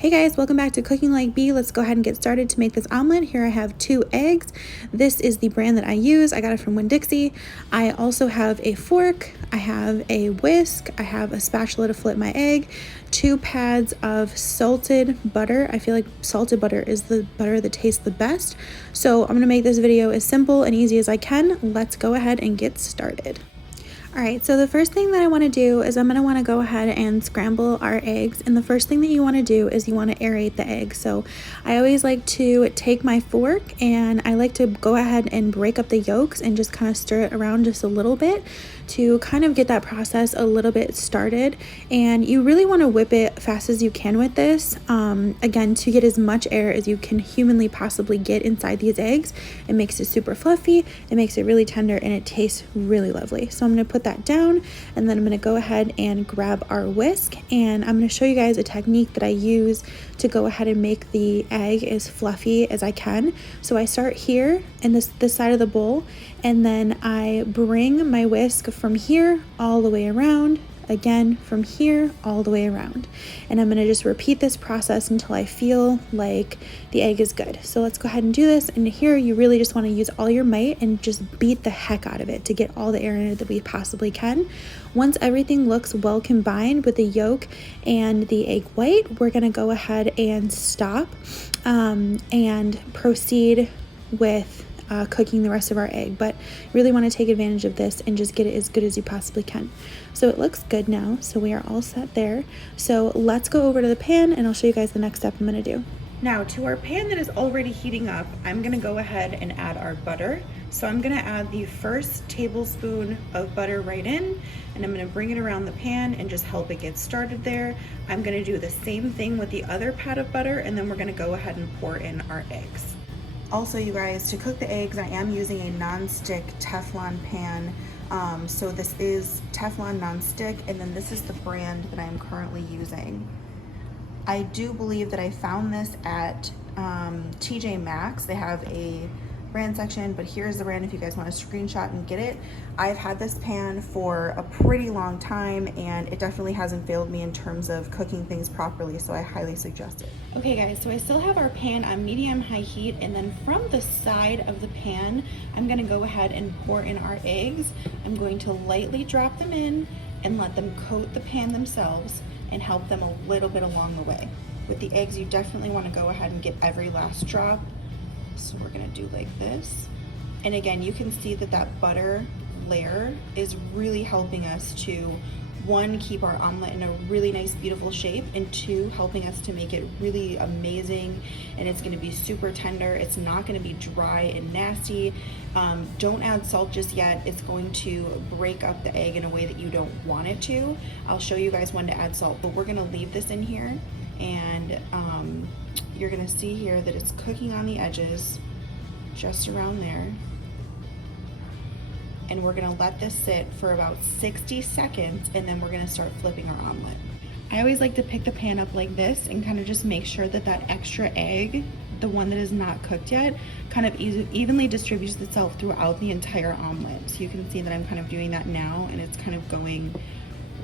Hey guys, welcome back to Cooking Like Bee. Let's go ahead and get started to make this omelet. Here I have 2 eggs. This is the brand that I use. I got it from Winn-Dixie. I also have a fork, I have a whisk, I have a spatula to flip my egg, 2 pads of salted butter. I feel like salted butter is the butter that tastes the best. So I'm gonna make this video as simple and easy as I can. Let's go ahead and get started. Alright, so the first thing that I want to do is I'm going to want to go ahead and scramble our eggs. And the first thing that you want to do is you want to aerate the egg. So I always like to take my fork and I like to go ahead and break up the yolks and just kind of stir it around just a little bit to kind of get that process a little bit started. And you really want to whip it fast as you can with this, again, to get as much air as you can humanly possibly get inside these eggs. It makes it super fluffy, it makes it really tender, and it tastes really lovely. So I'm going to put that down, and then I'm going to go ahead and grab our whisk, and I'm going to show you guys a technique that I use to go ahead and make the egg as fluffy as I can. So I start here in this side of the bowl, and then I bring my whisk from here all the way around, again from here all the way around, and I'm going to just repeat this process until I feel like the egg is good. So let's go ahead and do this. And here you really just want to use all your might and just beat the heck out of it to get all the air in it that we possibly can. Once everything looks well combined with the yolk and the egg white, we're going to go ahead and stop and proceed with cooking the rest of our egg. But really want to take advantage of this and just get it as good as you possibly can. So it looks good now, so we are all set there. So let's go over to the pan and I'll show you guys the next step I'm going to do. Now to our pan that is already heating up, I'm going to go ahead and add our butter. So I'm going to add the first tablespoon of butter right in, and I'm going to bring it around the pan and just help it get started there. I'm going to do the same thing with the other pat of butter, and then we're going to go ahead and pour in our eggs. Also, you guys, to cook the eggs, I am using a non-stick Teflon pan. So this is Teflon non-stick, and then this is the brand that I'm currently using. I do believe that I found this at TJ Maxx. They have a brand section, but here's the brand if you guys want to screenshot and get it. I've had this pan for a pretty long time, and it definitely hasn't failed me in terms of cooking things properly, so I highly suggest it. Okay guys, so I still have our pan on medium-high heat, and then from the side of the pan, I'm going to go ahead and pour in our eggs. I'm going to lightly drop them in and let them coat the pan themselves and help them a little bit along the way. With the eggs, you definitely want to go ahead and get every last drop. So we're gonna do like this. And again, you can see that that butter layer is really helping us to, 1, keep our omelet in a really nice, beautiful shape, and 2, helping us to make it really amazing. And it's gonna be super tender. It's not gonna be dry and nasty. Don't add salt just yet. It's going to break up the egg in a way that you don't want it to. I'll show you guys when to add salt, but we're gonna leave this in here, and you're gonna see here that it's cooking on the edges, just around there. And we're gonna let this sit for about 60 seconds, and then we're gonna start flipping our omelet. I always like to pick the pan up like this and kind of just make sure that that extra egg, the one that is not cooked yet, kind of evenly distributes itself throughout the entire omelet. So you can see that I'm kind of doing that now, and it's kind of going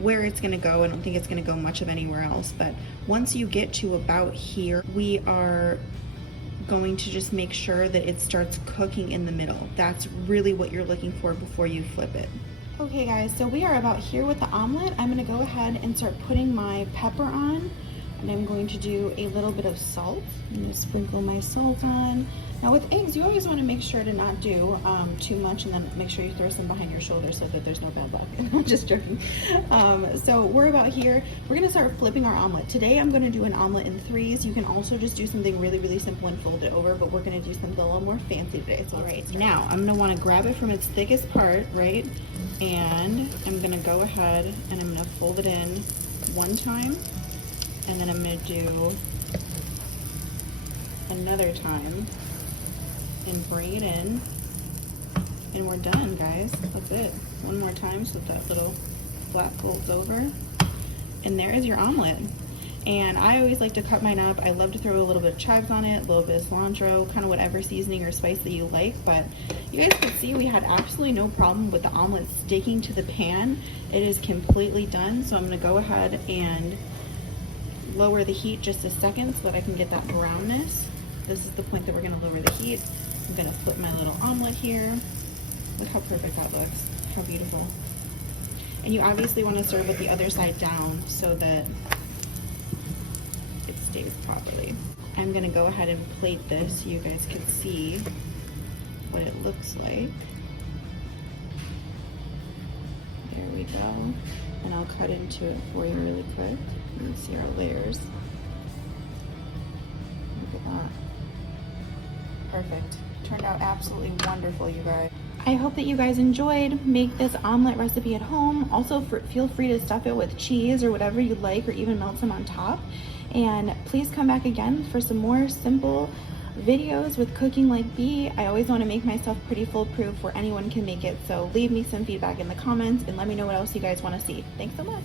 where it's gonna go. I don't think it's gonna go much of anywhere else, but once you get to about here, we are going to just make sure that it starts cooking in the middle. That's really what you're looking for before you flip it. Okay guys, so we are about here with the omelet. I'm gonna go ahead and start putting my pepper on, and I'm going to do a little bit of salt. I'm gonna sprinkle my salt on. Now with eggs, you always want to make sure to not do too much, and then make sure you throw some behind your shoulder so that there's no bad luck. I'm just joking. So we're about here. We're going to start flipping our omelet. Today I'm going to do an omelet in 3s. You can also just do something really, really simple and fold it over, but we're going to do something a little more fancy today. So all right, now I'm going to want to grab it from its thickest part, right? And I'm going to go ahead and I'm going to fold it in 1 time, and then I'm going to do another time and bring it in, and we're done, guys. That's it. 1 more time so that little flap folds over, and there is your omelet. And I always like to cut mine up. I love to throw a little bit of chives on it, a little bit of cilantro, kind of whatever seasoning or spice that you like. But you guys can see we had absolutely no problem with the omelet sticking to the pan. It is completely done. So I'm gonna go ahead and lower the heat just a second so that I can get that brownness. This is the point that we're gonna lower the heat. I'm gonna flip my little omelet here. Look how perfect that looks, how beautiful. And you obviously wanna serve with the other side down so that it stays properly. I'm gonna go ahead and plate this so you guys can see what it looks like. There we go. And I'll cut into it for you really quick. You can see our layers. Look at that. Perfect. Turned out absolutely wonderful, you guys. I hope that you guys enjoyed. Make this omelet recipe at home. Also, feel free to stuff it with cheese or whatever you like, or even melt some on top. And please come back again for some more simple videos with Cooking Like Bee. I always want to make myself pretty foolproof where anyone can make it. So leave me some feedback in the comments and let me know what else you guys want to see. Thanks so much.